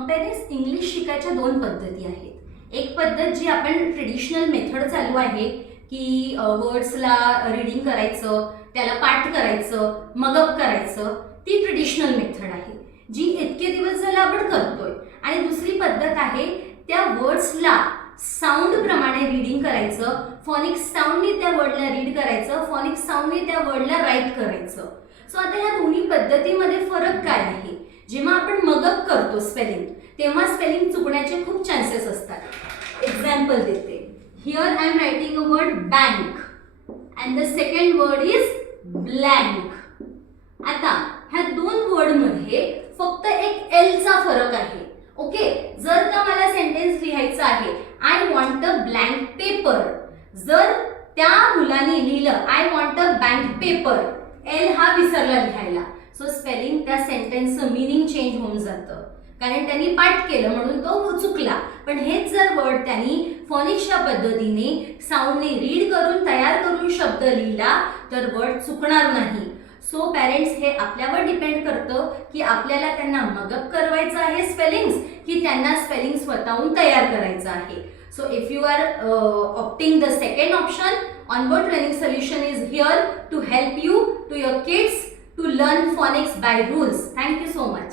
Parents, English शिकायच्या दोन पद्धती आहेत. एक पद्धत जी आपण ट्रेडिशनल मेथड चालू आहे की वर्ड्सला रीडिंग करायचं, त्याला पाठ करायचं, मगअप करायचं, ती ट्रेडिशनल मेथड आहे जी इतके दिवस झालं आपण करतोय. आणि दुसरी पद्धत आहे त्या वर्ड्सला साऊंड प्रमाणे रीडिंग करायचं, फॉनिक साऊंडनी त्या वर्डला रीड करायचं, फॉनिक साऊंडनी त्या वर्डला राईट करायचं. सो आता ह्या दोन्ही पद्धतीमध्ये फरक काय आहे? जेव्हा आपण मगअप करतो स्पेलिंग, तेव्हा स्पेलिंग चुकण्याचे खूप चान्सेस असतात. एक्झाम्पल देते. Here I am writing a word bank and the second word is blank. आता ह्या दोन वर्डमध्ये फक्त एक एल चा फरक आहे. ओके, जर का मला सेंटेन्स लिहायचं आहे I want a blank paper, जर त्या मुलाने लिहिलं I want a bank paper, L हा विसरला लिहायला, सो स्पेलिंग त्या सेंटेन्सचं मीनिंग चेंज होऊन जातं, कारण त्यांनी पाठ केलं म्हणून तो चुकला. पण हेच जर वर्ड त्यांनी फॉनिक्सच्या पद्धतीने साऊंडने रीड करून तयार करून शब्द लिहिला तर वर्ड चुकणार नाही. सो पेरेंट्स, हे आपल्यावर डिपेंड करतं की आपल्याला त्यांना मगअप करवायचं आहे स्पेलिंग्स की त्यांना स्पेलिंग स्वतःहून तयार करायचं आहे. So if you are opting the second option, Onboard Learning Solution is here to help you to your kids to learn phonics by rules. Thank you so much.